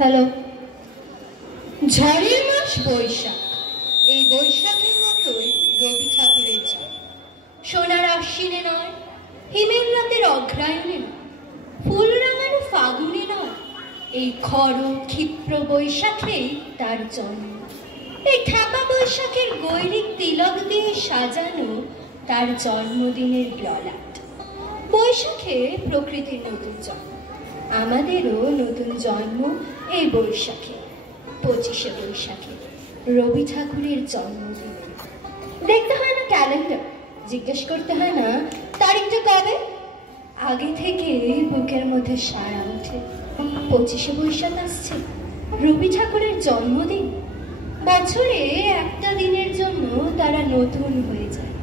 Hello. ঝড়ের মাস বৈশাখ। এই বৈশাখের মতোই রবি ঠাকুরের ঝড়। সোনার আশ্বিনে নয়, হিমের রাতের অগ্রায়ণে নয়, ফুল রাঙানো ফাগুনে নয়, এই খর ক্ষিপ্র বৈশাখেই তার জন্ম। এই খ্যাপা বৈশাখের গৈরিক তিলক দিয়ে সাজানো তার জন্মদিনের ললাট। বৈশাখে প্রকৃতির নতুন জন্ম, আমাদেরও নতুন জন্ম এই বৈশাখে। 25শে বৈশাখে রবি ঠাকুরের জন্মদিন। দেখতে হয় না ক্যালেন্ডার, জিজ্ঞেস করতে হয় না তারিখটা কবে। আগে থেকে বুকের মধ্যে সাড়া ওঠে, 25শে বৈশাখ আসছে, রবি ঠাকুরের জন্মদিন। বছরে একটা দিনের জন্য তারা নতুন হয়ে যায়।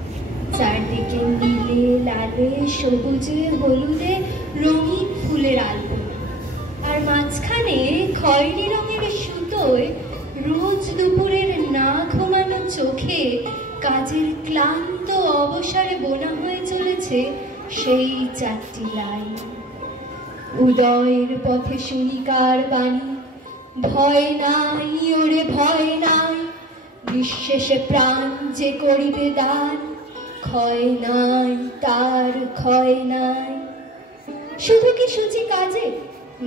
চারদিকে নীলে লালে সবুজে হলুদে রঙিন ফুলের আলপনা, আর মাঝখানে খয়েরি রঙের সুতোয় রোজ দুপুরের না ঘুমানো চোখে কাজের ক্লান্ত অবসরে বোনা হয়ে চলেছে সেই 4টি লাইন। উদয়ের পথে শুনিকার বাণী, ভয় নাই ওরে ভয় নাই, নিঃশেষে প্রাণ যে করিবে দান, ক্ষয় নাই তার ক্ষয় নাই। শুধু কি সূচি কাজে?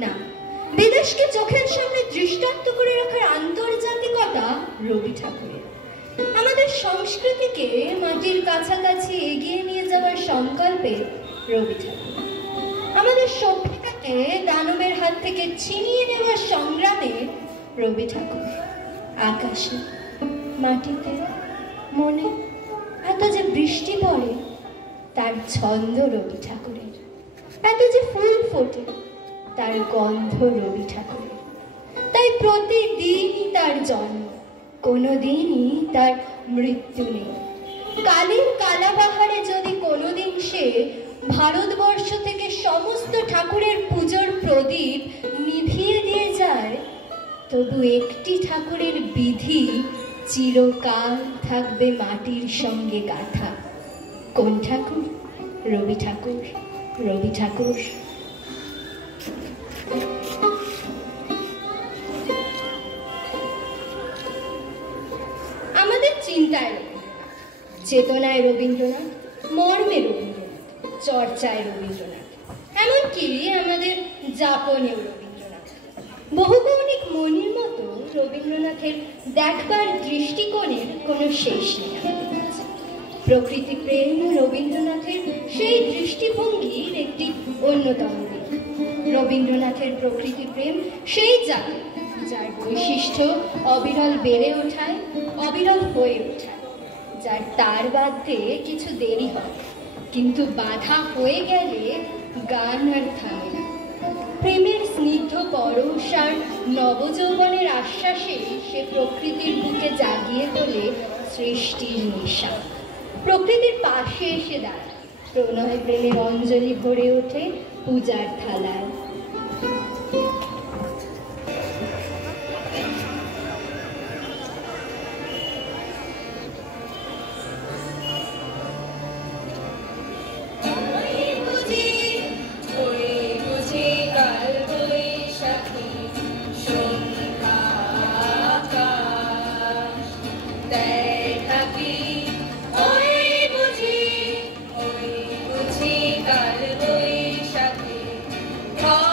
না, বিদেশকে চোখের সামনে দৃষ্টান্ত করে রাখার আন্তর্জাতিকতা রবি ঠাকুরের। আমাদের সংস্কৃতিকে মাটির কাছাকাছি এগিয়ে নিয়ে যাওয়ার সংকল্পে রবি ঠাকুর। আমাদের সভ্যতাকে দানবের হাত থেকে ছিনিয়ে নেওয়ার সংগ্রামে রবি ঠাকুর। আকাশে, মাটিতে, মনে এত যে বৃষ্টি পড়ে তার ছন্দ রবি ঠাকুরের, এত যে ফুল ফোটে তার গন্ধ রবি ঠাকুরের। তাই প্রতিদিনই তার জন্ম, কোনোদিনই তার মৃত্যু নেই। কালীর কালাবাহারে যদি কোনোদিন সে ভারতবর্ষ থেকে সমস্ত ঠাকুরের পুজোর প্রদীপ নিভিয়ে দিয়ে যায়, তবু একটি ঠাকুরের বিধি চিরকাল থাকবে মাটির সঙ্গে গাঁথা। কোন ঠাকুর? রবি ঠাকুর, রবি ঠাকুর। আমাদের চিন্তায় রবীন্দ্রনাথ, চেতনায় রবীন্দ্রনাথ, মর্মে রবীন্দ্রনাথ, চর্চায় রবীন্দ্রনাথ, এমনকি আমাদের যাপনেও রবীন্দ্রনাথ। বহুকৌণিক মনির মতো রবীন্দ্রনাথের দেখবার দৃষ্টিকোণের কোনো শেষ নেই। প্রকৃতি প্রেম রবীন্দ্রনাথের সেই দৃষ্টিভঙ্গির একটি অন্যতম দিক। রবীন্দ্রনাথের প্রকৃতি প্রেম সেই জাতি যার বৈশিষ্ট্য অবিরল বেড়ে ওঠায়, অবিরল হয়ে ওঠায়, যার তার বাঁধতে কিছু দেরি হয়, কিন্তু বাধা হয়ে গেলে গান আর থামে না। প্রেমের স্নিগ্ধ পরশ আর নবযৌবনের আশ্বাসে সে প্রকৃতির বুকে জাগিয়ে তোলে সৃষ্টির নেশা। প্রকৃতির পাশে এসে দাঁড়ায়, প্রণয় প্রেমের অঞ্জলি ভরে ওঠে পূজার থালায়। Oh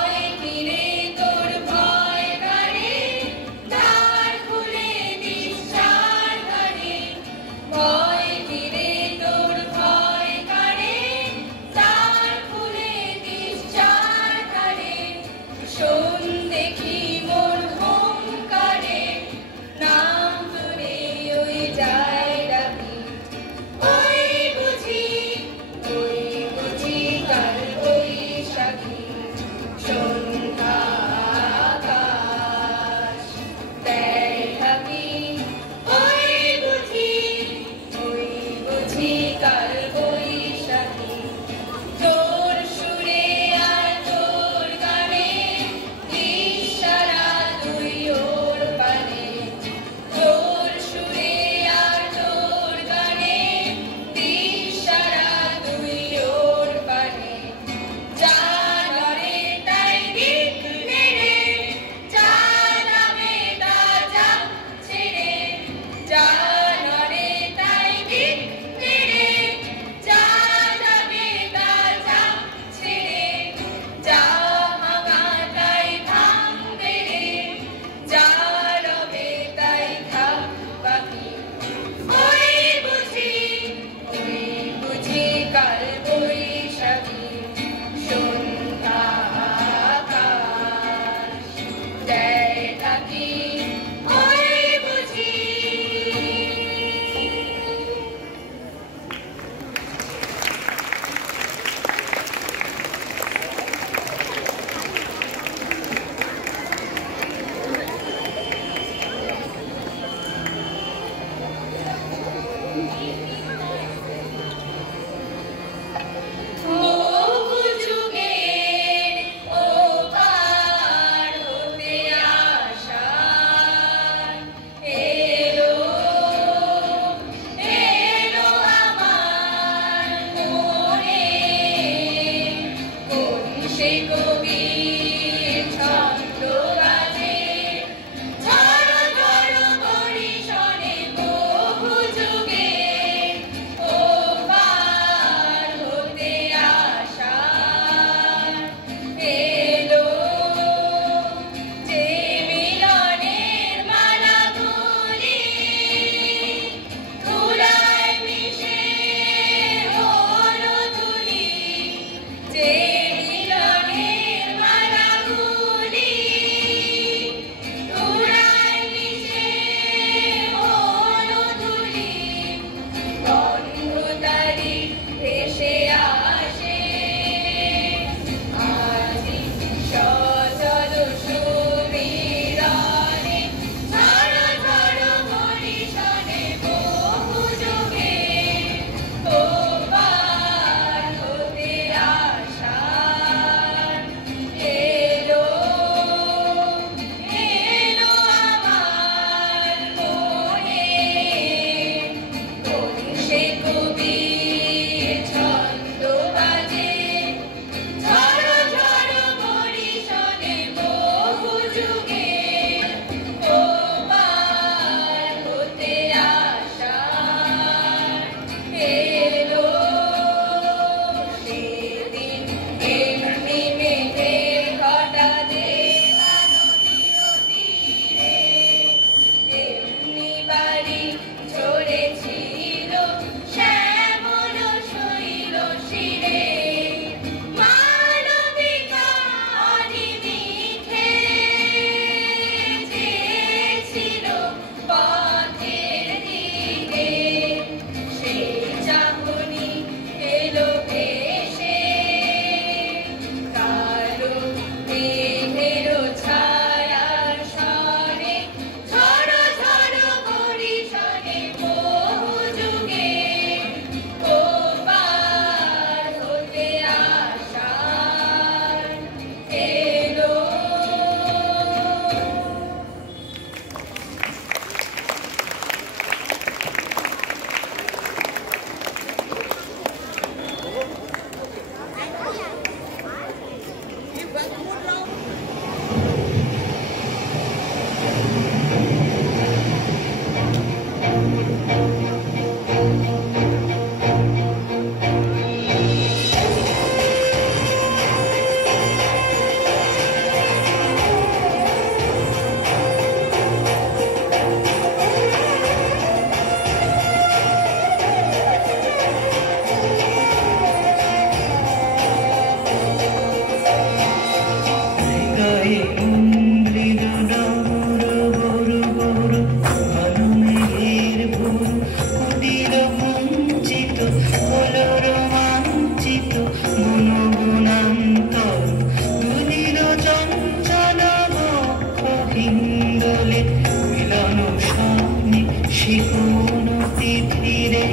সে কোন তিথিরে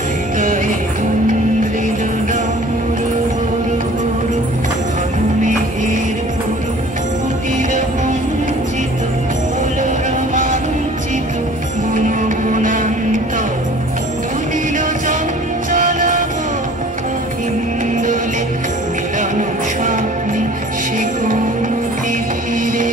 হৃদয়ে কুন্দ্রিল ডামর বড় ঘন মেঘের পুরু কুটির বঞ্চিত হল রোমাঞ্চিত গুণগুণান্তর দুদিল চঞ্চল হিন্দোলে মিলন স্বপ্নে সে কোন তিথিরে।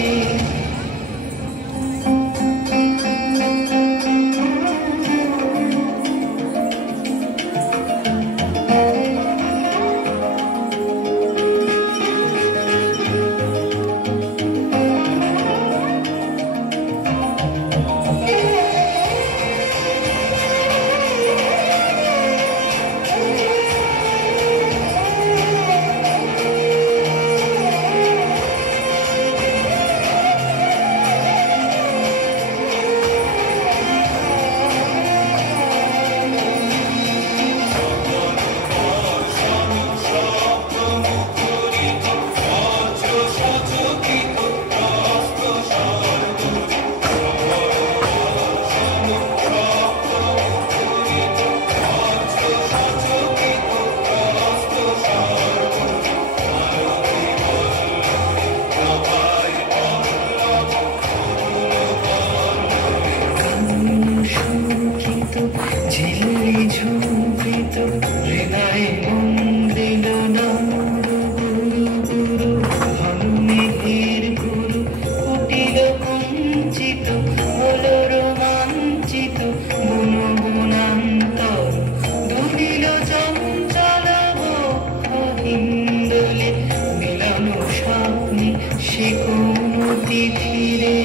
ঝিলি ঝুঁকিত হৃদয়ে মন্দিল ডামর গুরু ঘন মেঘের গুরু কুটিল কুঞ্চিত হল রোমাঞ্চিত গুণগুণান্তর দুদিল চঞ্চল হিন্দোলে মিলন স্বপ্নে সে কোন তিথিরে।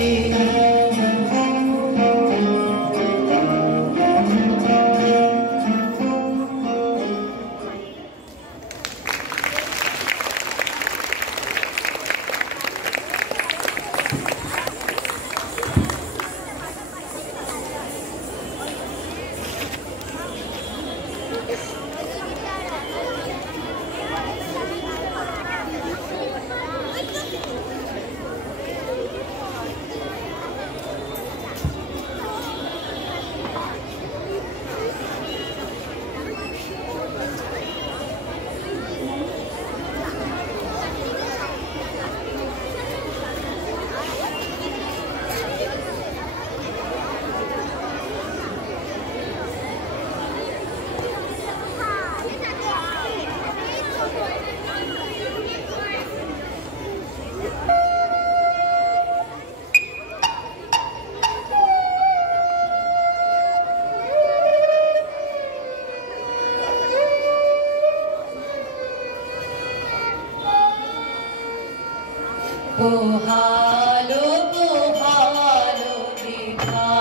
পোহালো পোহালো দীপাবলি,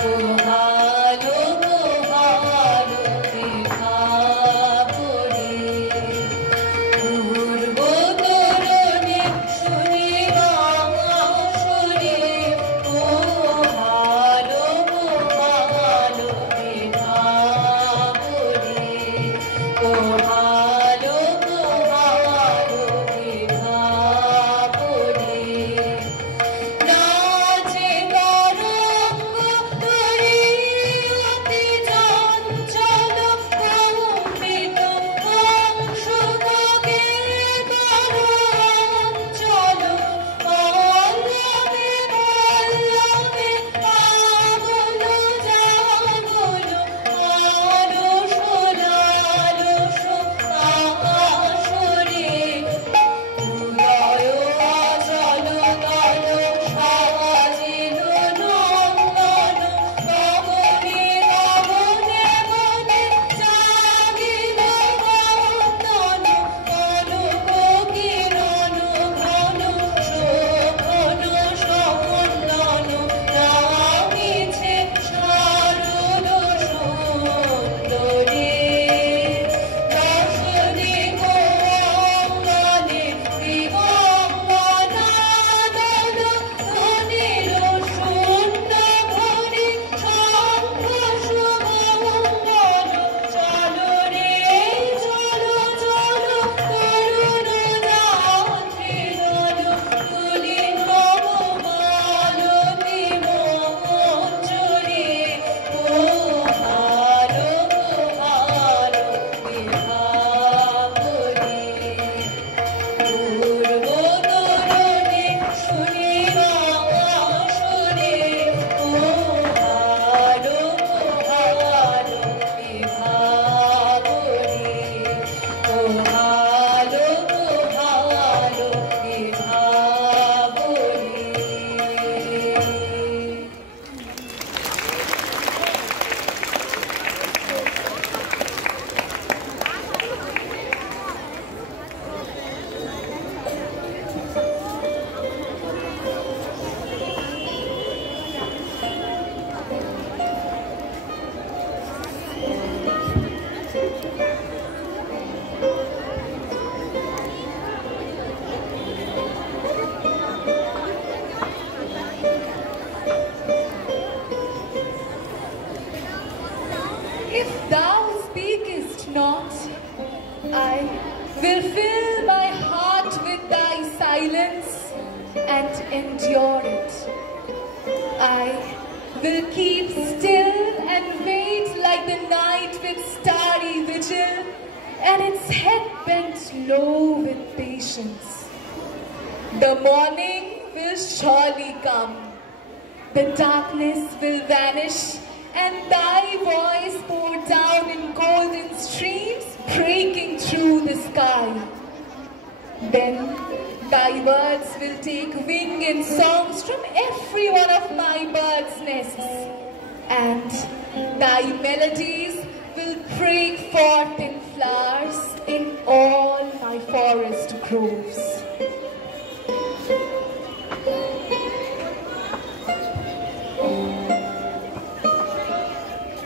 পোহালো পোহালো দীপাবলি, পূর্ব তরুণী সুনিবাসুরি, পোহালো পোহালো Deepavali, পোহালো পোহালো Deepavali. silence and endure it. I will keep still and wait like the night with starry vigil and its head bent low with patience. The morning will surely come. The darkness will vanish and thy voice pour down in golden streams breaking through the sky. Then thy words will take wing in songs from every one of my birds' nests, and thy melodies will break forth in flowers in all my forest groves.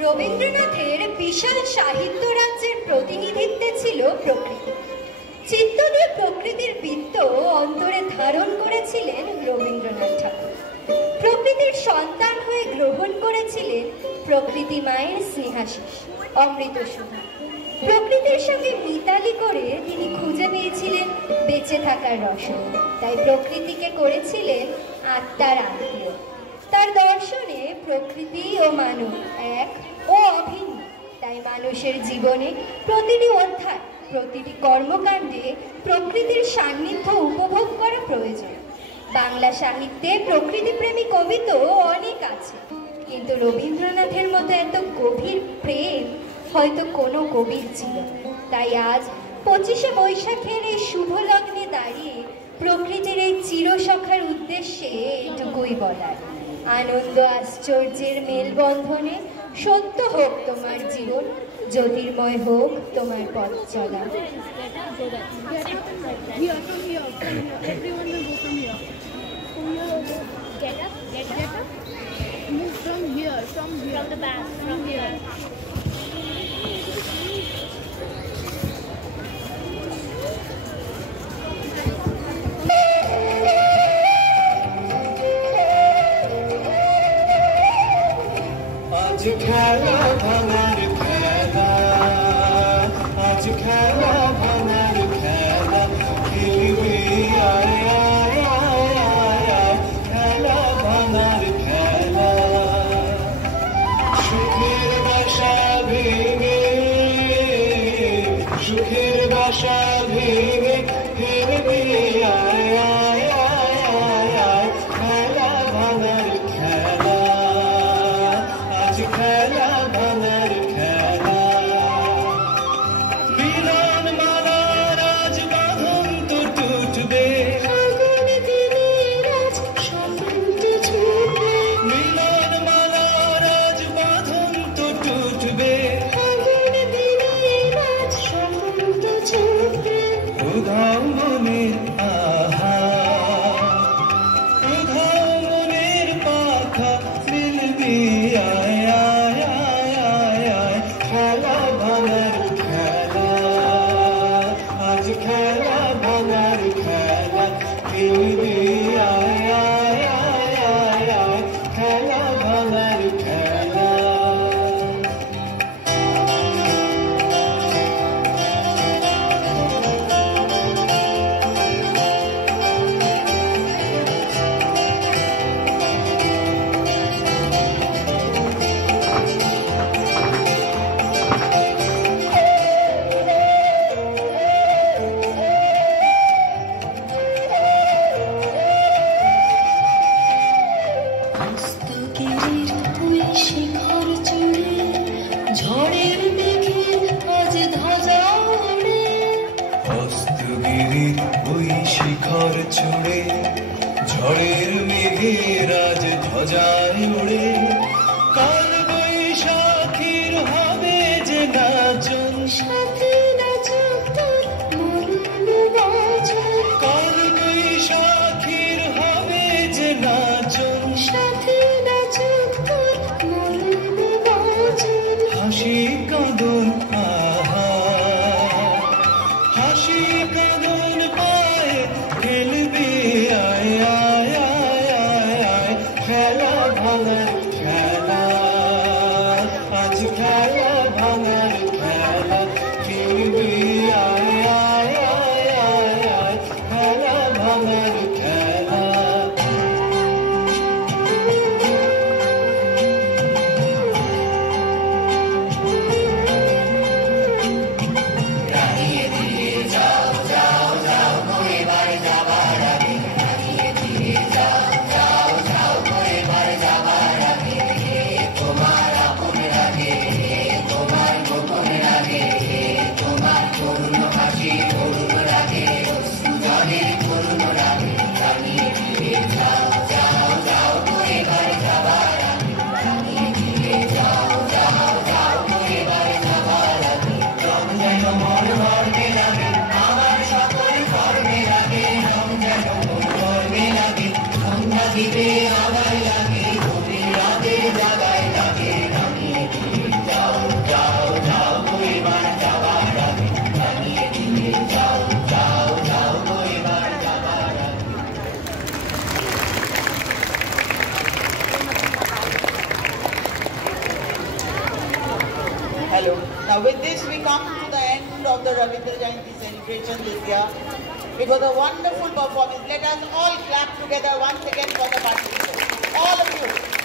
রবীন্দ্রনাথের বিশাল সাহিত্য রাজ্যের প্রতিনিধিত্বে ছিল প্রকৃতি। চিত্ত দিয়ে প্রকৃতির বৃত্ত অন্তরে ধারণ করেছিলেন রবীন্দ্রনাথ ঠাকুর। প্রকৃতির সন্তান হয়ে গ্রহণ করেছিলেন প্রকৃতি মায়ের স্নেহাশিস অমৃত সুধা। প্রকৃতির সঙ্গে মিতালি করে তিনি খুঁজে পেয়েছিলেন বেঁচে থাকার রসদ, তাই প্রকৃতিকে করেছিলেন আত্মার আত্মীয়। তার দর্শনে প্রকৃতি ও মানব এক ও অভিন্ন, তাই মানুষের জীবনে প্রতিটি অধ্যায় প্রতিটি কর্মকাণ্ডে প্রকৃতির সান্নিধ্য উপভোগ করা প্রয়োজন। বাংলা সাহিত্যে প্রকৃতিপ্রেমী কবি তো অনেক আছে, কিন্তু রবীন্দ্রনাথের মতো এত গভীর প্রেম হয়তো কোনো কবির ছিল। তাই আজ 25শে বৈশাখের এই শুভ লগ্নে দাঁড়িয়ে প্রকৃতির এই চিরসখার উদ্দেশ্যে এটুকুই বলার, আনন্দ আশ্চর্যের মেলবন্ধনে সত্য হোক তোমার জীবন, জ্যোতির্ময় হোক তোমার পথ চলা। आज खेला भंवर खेला, आज खेला भंवर खेला, खेलबे आय आय आय आय, खेला भंवर खेला। সুখের বাসা ভেঙে, সুখের বাসা ভেঙে, খেলবে আয় আয় আয় আয় আয়, খেলা ভंवर খেলা। খেলা ভंवर খেলা, মিলন মালার আজ বাঁধন তো টুটবে, মিলন মালার আজ বাঁধন তো টুটবে, উধাও মনের আহা, উধাও মনের পাখা মিলবি আয় আয় আয় আয় আয়, খেলা ভंवर খেলা, আজ খেলা ভंवर খেলা, খেলবি আয় আয় আয় আয় আয়, খেলা ভंवर খেলা। অস্তগিরির ওই শিখর চূড়ে ঝড়ের মেঘের আজ ধ্বজায় ওড়ে, কাল বৈশাখীর হবে যে নাচন, সাথে নাচুক তোর মরুণ বাজন, কাল বৈশাখীর হবে যে নাচন, সাথে নাচুক তোর মরুণ বাজন, হাসি কাঁদন আহা, হাসি কাঁদন পায়ে খেলবি আয় আয় আয় আয় আয়, খেলা ভंवर খেলা। Hello. Now with this we come to the end of the Ravindra Jayanti celebration this year. It was a wonderful performance. Let us all clap together once again for the participants. All of you.